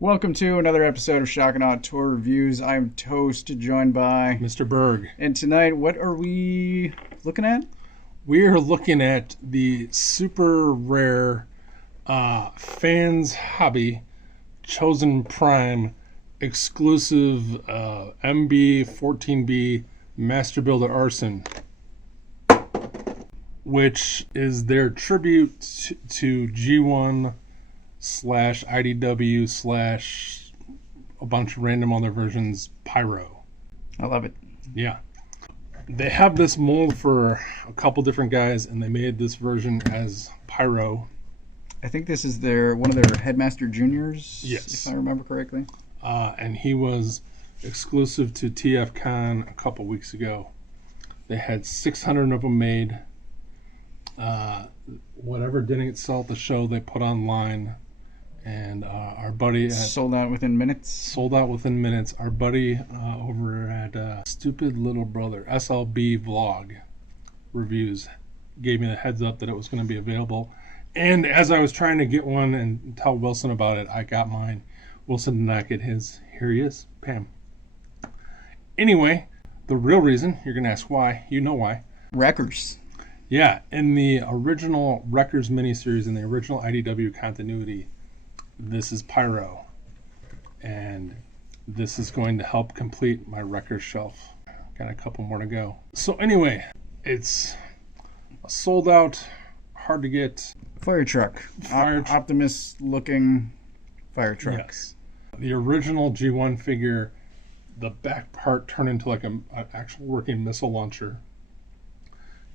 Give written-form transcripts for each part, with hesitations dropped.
Welcome to another episode of Shock and Awe Tour Reviews. I'm Toast, joined by Mr. Berg. And tonight, what are we looking at? We're looking at the super rare Fans Hobby Chosen Prime exclusive MB-14B Master Builder Arson, which is their tribute to G1 / IDW / a bunch of random other versions Pyro. I love it. Yeah. They have this mold for a couple different guys, and they made this version as Pyro. I think this is one of their Headmaster Juniors, yes, if I remember correctly. And he was exclusive to TFCon a couple weeks ago. They had 600 of them made. Whatever didn't sell at the show, they put online. And our buddy sold out within minutes. Our buddy over at Stupid Little Brother SLB Vlog Reviews gave me the heads up that it was going to be available. And as I was trying to get one and tell Wilson about it, I got mine. Wilson did not get his. Here he is, Pam. Anyway, the real reason, you're going to ask why. You know why. Wreckers. Yeah, in the original Wreckers miniseries, in the original IDW continuity, this is Pyro, and this is going to help complete my Wreckers shelf. Got a couple more to go. So anyway, it's a sold out, hard to get fire truck. Optimus looking fire truck. Yes. The original G1 figure, the back part turned into like an actual working missile launcher,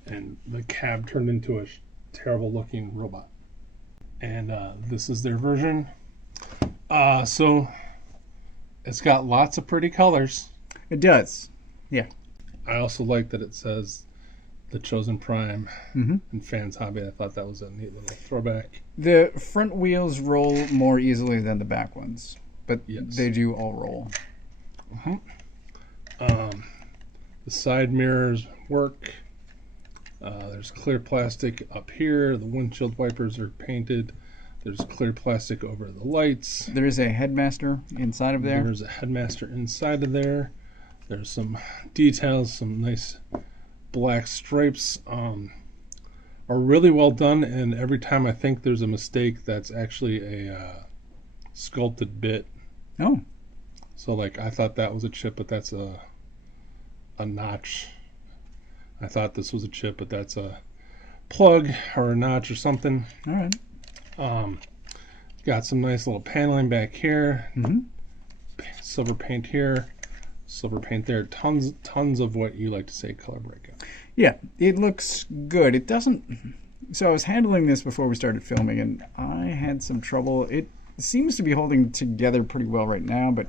and the cab turned into a terrible looking robot. And this is their version. So it's got lots of pretty colors. It does. Yeah. I also like that it says the Chosen Prime and Fans Hobby. I thought that was a neat little throwback. The front wheels roll more easily than the back ones, but yes, they do all roll. The side mirrors work. There's clear plastic up here. The windshield wipers are painted. There's clear plastic over the lights. There is a Headmaster inside of there. There's a Headmaster inside of there. There's some details, some nice black stripes. Are really well done, and every time I think there's a mistake, that's actually a sculpted bit. Oh. So like I thought that was a chip, but that's a notch. I thought this was a chip, but that's a plug or a notch or something. All right. Got some nice little paneling back here. Silver paint here, silver paint there. Tons of what you like to say color breakout. Yeah, it looks good. It doesn't. So I was handling this before we started filming, and I had some trouble. It seems to be holding together pretty well right now, but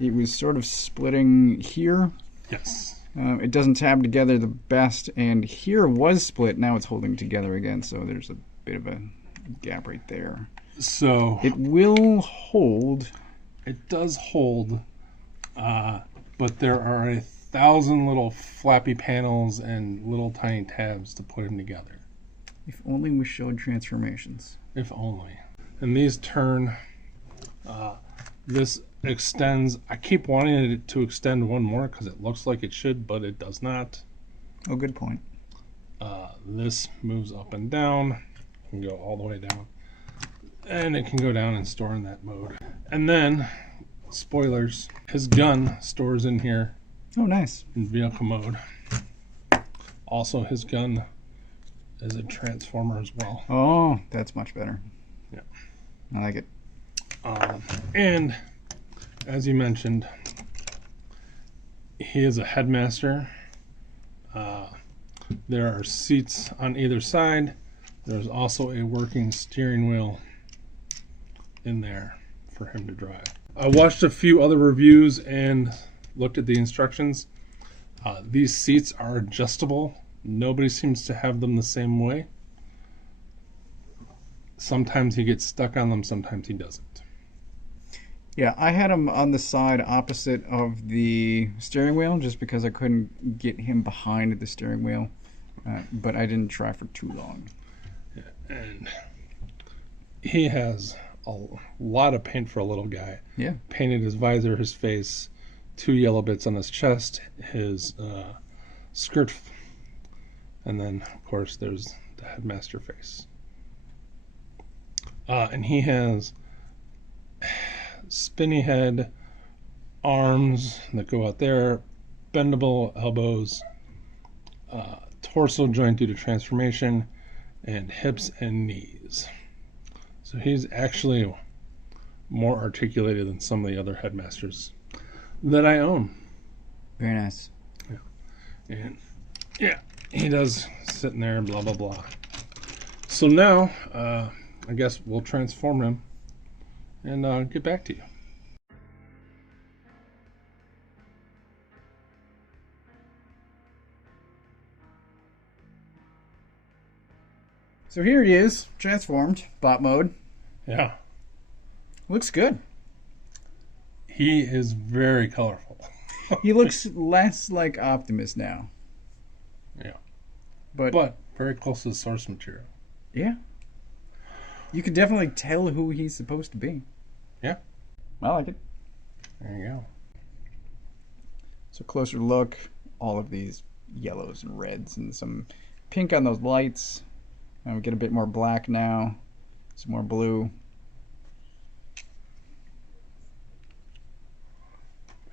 it was sort of splitting here. Yes. It doesn't tab together the best, and here was split. Now it's holding together again, so there's a bit of a gap right there. So it will hold. It does hold, but there are 1,000 little flappy panels and little tiny tabs to put them together. If only we showed transformations. If only. And these turn. This extends. I keep wanting it to extend one more because it looks like it should, but it does not. Oh, good point. This moves up and down. It can go all the way down. And it can go down and store in that mode. And then, spoilers, his gun stores in here. Oh, nice. In vehicle mode. Also, his gun is a transformer as well. Oh, that's much better. Yeah. I like it. And as you mentioned, he is a Headmaster. There are seats on either side. There's also a working steering wheel in there for him to drive. I watched a few other reviews and looked at the instructions. These seats are adjustable. Nobody seems to have them the same way. Sometimes he gets stuck on them, sometimes he doesn't. Yeah, I had him on the side opposite of the steering wheel just because I couldn't get him behind the steering wheel, but I didn't try for too long. Yeah, and he has a lot of paint for a little guy. Yeah. Painted his visor, his face, 2 yellow bits on his chest, his skirt, and then, of course, there's the headmaster face. And he has spinny head, arms that go out there, bendable elbows, torso joint due to transformation, and hips and knees. So he's actually more articulated than some of the other headmasters that I own. Very nice. Yeah. And yeah, he does sit in there and blah, blah, blah. So now, I guess we'll transform him and get back to you. So here he is, transformed, bot mode. Yeah. Looks good. He is very colorful. He looks less like Optimus now. Yeah. But very close to the source material. yeah. You can definitely tell who he's supposed to be. Yeah. I like it. There you go. So closer look, all of these yellows and reds and some pink on those lights. We get a bit more black now, some more blue.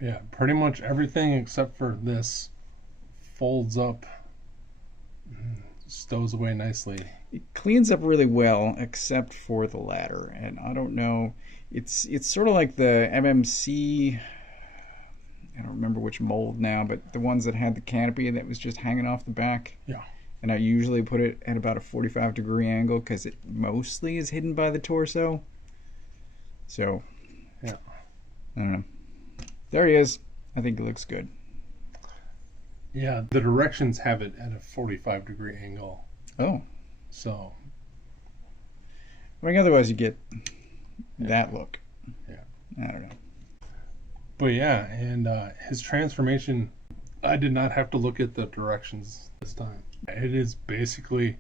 Yeah, pretty much everything except for this folds up, stows away nicely. It cleans up really well, except for the ladder. And I don't know, it's sort of like the MMC, I don't remember which mold now, but the ones that had the canopy that was just hanging off the back. Yeah. And I usually put it at about a 45-degree angle because it mostly is hidden by the torso. So, yeah, I don't know. There he is. I think it looks good. Yeah, the directions have it at a 45-degree angle. Oh. So, I mean, otherwise you get that look. Yeah. I don't know. But yeah, and his transformation, I did not have to look at the directions this time. It is basically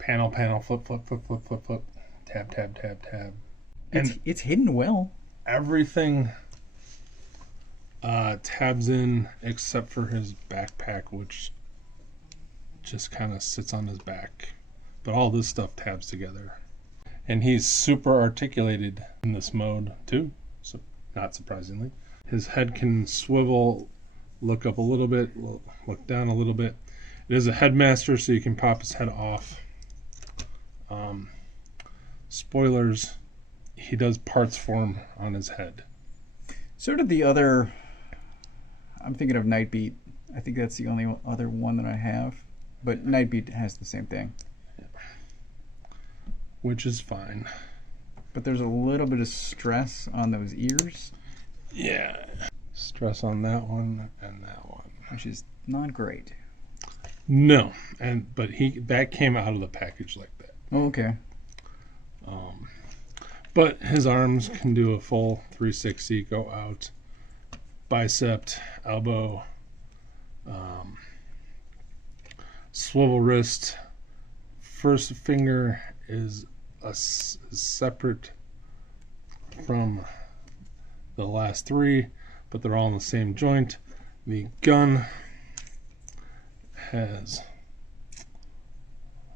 panel, panel, flip, flip, flip, flip, flip, flip, tab, tab, tab, tab. And it's hidden well. everything tabs in except for his backpack, which just kind of sits on his back. But all this stuff tabs together. And he's super articulated in this mode too, so not surprisingly. His head can swivel, look up a little bit, look down a little bit. It is a headmaster, so you can pop his head off. Spoilers, he does parts form on his head. So did the other, I'm thinking of Nightbeat. I think that's the only other one that I have. But Nightbeat has the same thing. Which is fine. But there's a little bit of stress on those ears. Yeah. Stress on that one and that one. Which is not great. No, but that came out of the package like that. Oh, okay. But his arms can do a full 360, go out, bicep, elbow, swivel wrist. First finger is separate from the last three, but they're all in the same joint. The gun has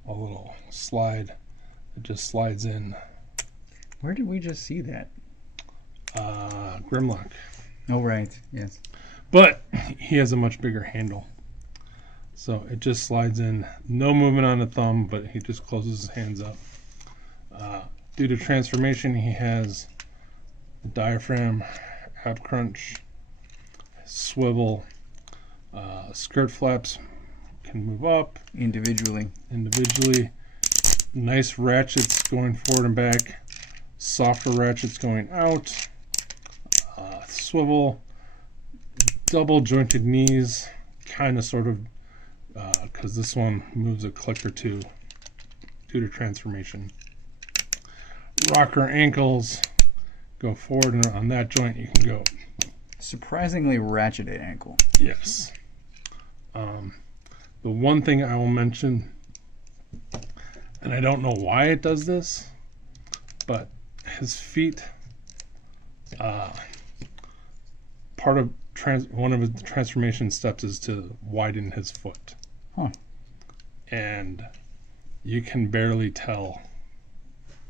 a little slide. It just slides in. Where did we just see that? Grimlock. Oh, right. Yes. But he has a much bigger handle. So it just slides in. No movement on the thumb, but he just closes his hands up. Due to transformation, he has a diaphragm, ab crunch, swivel, skirt flaps can move up Individually. Nice ratchets going forward and back, softer ratchets going out, swivel, double jointed knees, kind of sort of, because this one moves a click or two due to transformation. Rocker ankles go forward, and on that joint you can go. Surprisingly ratcheted ankle. Yes. The one thing I will mention, and I don't know why it does this, but his feet, part of one of the transformation steps is to widen his foot. Huh. And you can barely tell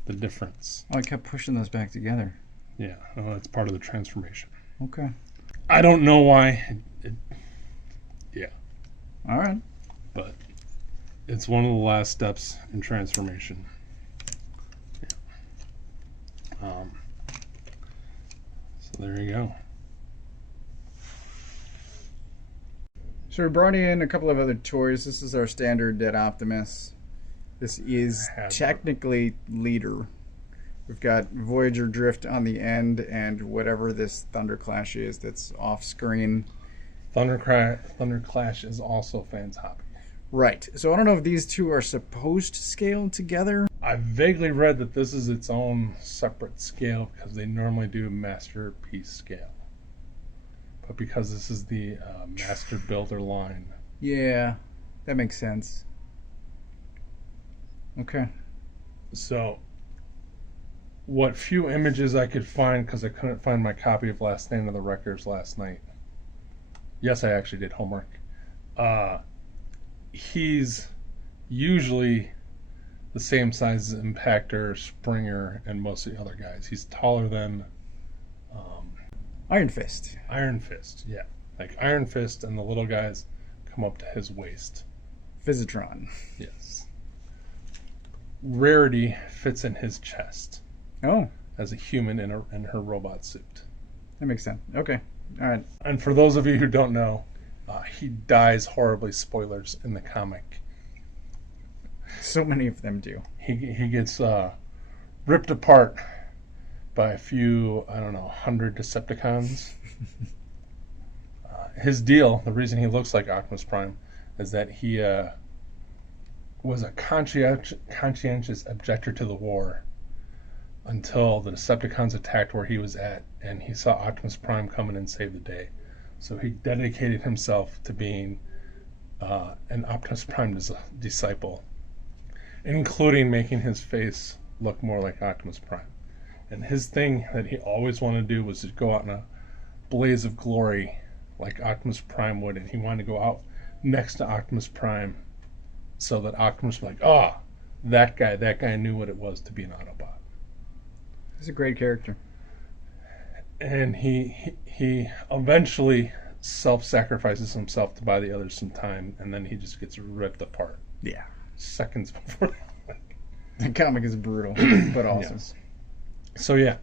the difference. Oh, I kept pushing those back together. Yeah, well, that's part of the transformation. Okay. I don't know why. Yeah. All right. But it's one of the last steps in transformation. Yeah. So there you go. So we brought in a couple of other toys. This is our standard Dead Optimus. This is technically Leader. We've got Voyager Drift on the end and whatever this Thunderclash is that's off screen. Thunderclash is also Fans Hobby. Right. So I don't know if these two are supposed to scale together. I vaguely read that this is its own separate scale because they normally do a masterpiece scale. But because this is the Master Builder line. Yeah, that makes sense. Okay. So, what few images I could find, because I couldn't find my copy of Last Stand of the Wreckers last night. Yes, I actually did homework. He's usually the same size as Impactor, Springer, and most of the other guys. He's taller than Iron Fist. Iron Fist, yeah. Like Iron Fist and the little guys come up to his waist. Physitron. Yes. Rarity fits in his chest. Oh. As a human in her robot suit. That makes sense. Okay. All right. And for those of you who don't know, he dies horribly, spoilers, in the comic. So many of them do. He gets ripped apart by a few, 100 Decepticons. His deal, the reason he looks like Optimus Prime, is that he was a conscientious objector to the war until the Decepticons attacked where he was at, and he saw Optimus Prime come in and save the day. So he dedicated himself to being an Optimus Prime disciple, including making his face look more like Optimus Prime. And his thing that he always wanted to do was to go out in a blaze of glory like Optimus Prime would, and he wanted to go out next to Optimus Prime so that Optimus was like, that guy knew what it was to be an Autobot. He's a great character. And he eventually self-sacrifices himself to buy the others some time, and then he just gets ripped apart. Yeah. Seconds before. The comic is brutal, but awesome. Yes. So yeah.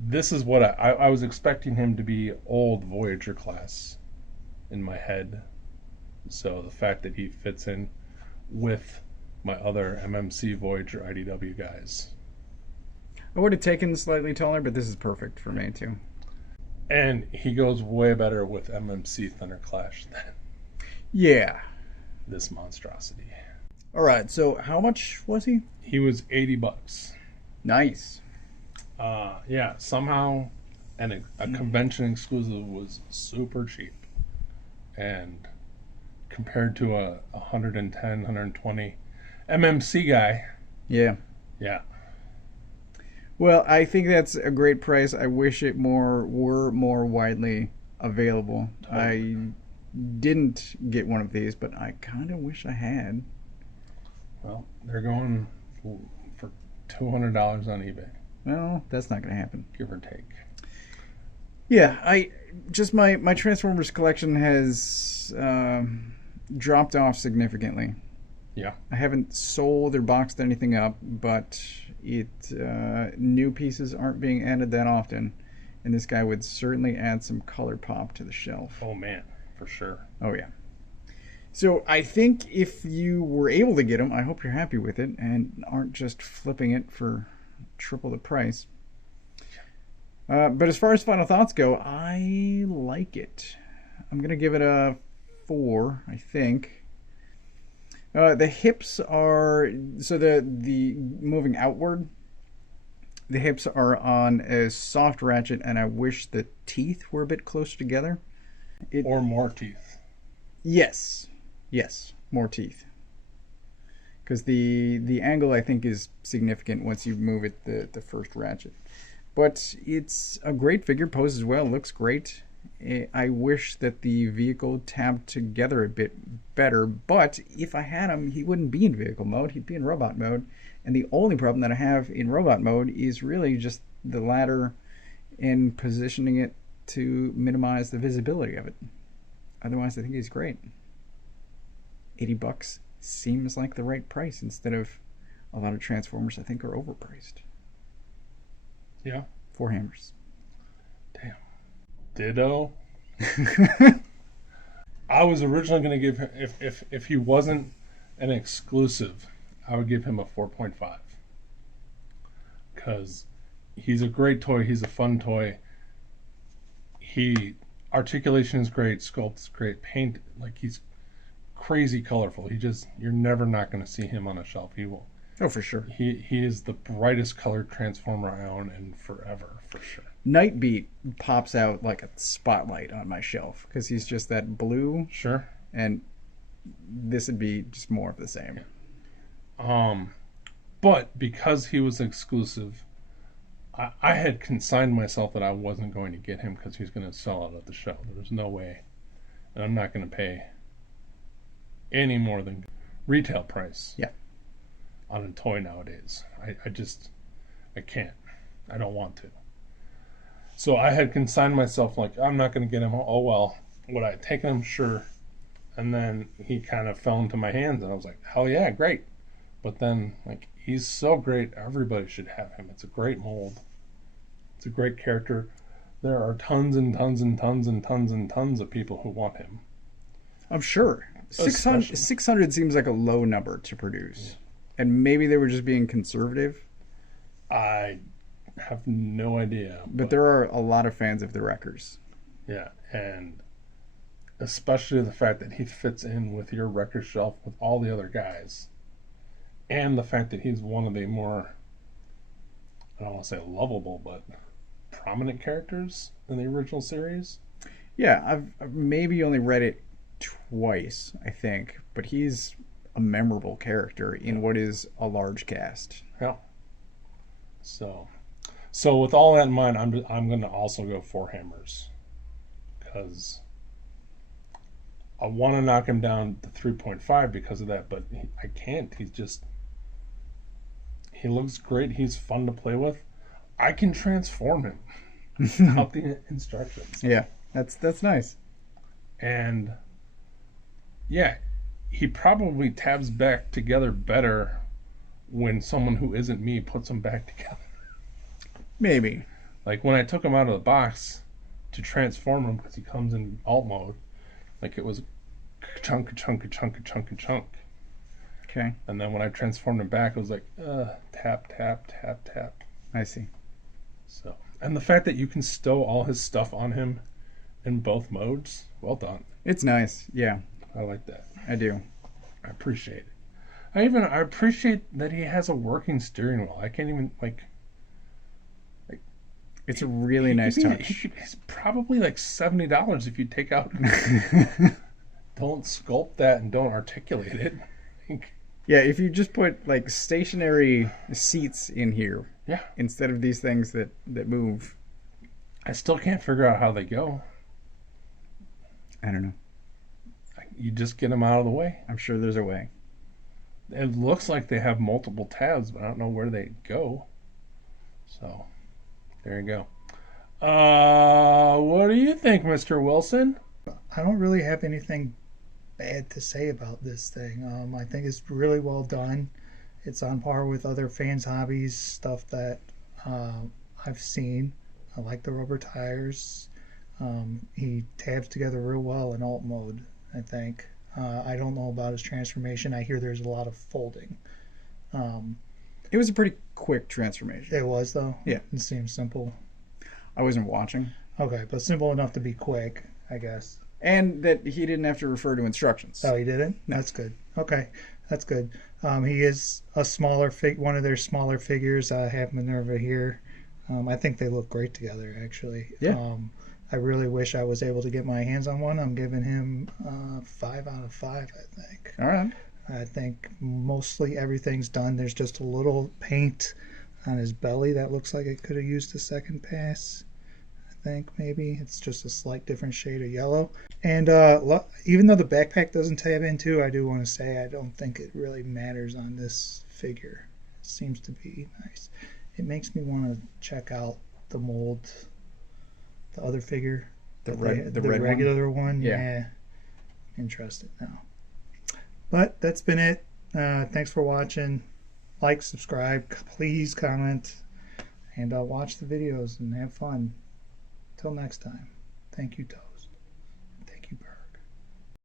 This is what I was expecting him to be old Voyager class in my head. So the fact that he fits in with my other MMC Voyager IDW guys. I would have taken slightly taller, but this is perfect for me too. And he goes way better with MMC Thunderclash than yeah, this monstrosity. All right, so how much was he? He was $80. Nice. Yeah, somehow, and a convention exclusive was super cheap, and compared to a 110, 120 MMC guy. Yeah. Yeah. Well, I think that's a great price. I wish it were more widely available. I didn't get one of these, but I kind of wish I had. Well, they're going for $200 on eBay. Well, that's not going to happen. Give or take. Yeah, my Transformers collection has dropped off significantly. Yeah. I haven't sold or boxed anything up, but new pieces aren't being added that often, and this guy would certainly add some color pop to the shelf. Oh man, for sure. Oh yeah. So I think if you were able to get them, I hope you're happy with it and aren't just flipping it for triple the price. But as far as final thoughts go, I like it. I'm gonna give it a 4, I think. The hips are the moving outward. The hips are on a soft ratchet, and I wish the teeth were a bit closer together. Or more teeth. Yes, more teeth. because the angle I think is significant once you move it the first ratchet. But it's a great figure, poses well, looks great. I wish that the vehicle tabbed together a bit better, but if I had him, he wouldn't be in vehicle mode, he'd be in robot mode. And the only problem that I have in robot mode is really just the ladder and positioning it to minimize the visibility of it. Otherwise, I think he's great. $80 seems like the right price instead of a lot of Transformers I think are overpriced. Yeah. 4 hammers. Damn. Ditto. I was originally going to give him, if he wasn't an exclusive, I would give him a 4.5. Because he's a great toy. He's a fun toy. Articulation is great. Sculpt is great. Paint, like, he's crazy colorful. You're never not going to see him on a shelf. He will. Oh, for sure. He is the brightest colored Transformer I own in forever, for sure. Nightbeat pops out like a spotlight on my shelf because he's just that blue. Sure. And this would be just more of the same. Yeah. But because he was exclusive, I had consigned myself that I wasn't going to get him because he's going to sell out at the show. There's no way. And I'm not going to pay any more than retail price. Yeah. On a toy nowadays. I can't. I don't want to. So I had consigned myself like, I'm not going to get him. Oh, well. Would I have taken him? Sure. And then he kind of fell into my hands and I was like, hell yeah, great. But then, like, he's so great, everybody should have him. It's a great mold. It's a great character. There are tons and tons and tons and tons and tons of people who want him. I'm sure. 600 seems like a low number to produce. Yeah. And maybe they were just being conservative. I have no idea. But there are a lot of fans of the Wreckers. Yeah, and especially the fact that he fits in with your Wrecker shelf with all the other guys. And the fact that he's one of the more, I don't want to say lovable, but prominent characters in the original series. Yeah, I've maybe only read it twice, I think. But he's a memorable character in what is a large cast. Yeah. So with all that in mind, I'm going to also go 4 hammers because I want to knock him down to 3.5 because of that, but I can't. He looks great. He's fun to play with. I can transform him without the instructions. Yeah, that's nice. And yeah, he probably tabs back together better when someone who isn't me puts them back together. Maybe. Like when I took him out of the box to transform him because he comes in alt mode, like it was chunk. Okay. And then when I transformed him back, it was like tap. I see. So, and the fact that you can stow all his stuff on him in both modes, well done. It's nice. Yeah. I like that. I do. I appreciate it. I appreciate that he has a working steering wheel. I can't even like it's a really nice touch. It's probably like $70 if you take out. Don't sculpt that and don't articulate it. Yeah, if you just put like stationary seats in here, yeah, instead of these things that move. I still can't figure out how they go. I don't know. You just get them out of the way. I'm sure there's a way. It looks like they have multiple tabs, but I don't know where they go. So, there you go. What do you think, Mr. Wilson? I don't really have anything bad to say about this thing. I think it's really well done. It's on par with other Fans Hobbies stuff that I've seen. I like the rubber tires. He tabs together real well in alt mode, I think. I don't know about his transformation. I hear there's a lot of folding. It was a pretty quick transformation. It was, though? Yeah. It seems simple. I wasn't watching. Okay, but simple enough to be quick, I guess. And that he didn't have to refer to instructions. Oh, he didn't? No. That's good. Okay, that's good. He is a smaller one of their smaller figures. I have Minerva here. I think they look great together, actually. Yeah. I really wish I was able to get my hands on one. I'm giving him 5 out of 5, I think. All right. I think mostly everything's done. There's just a little paint on his belly that looks like it could have used a second pass. I think maybe it's just a slight different shade of yellow. And even though the backpack doesn't tab into, I do want to say I don't think it really matters on this figure. It seems to be nice. It makes me want to check out the mold, the other figure, the regular one. Yeah. Interested now. But that's been it. Thanks for watching. Like, subscribe, please comment, and watch the videos and have fun. Till next time. Thank you, Toast.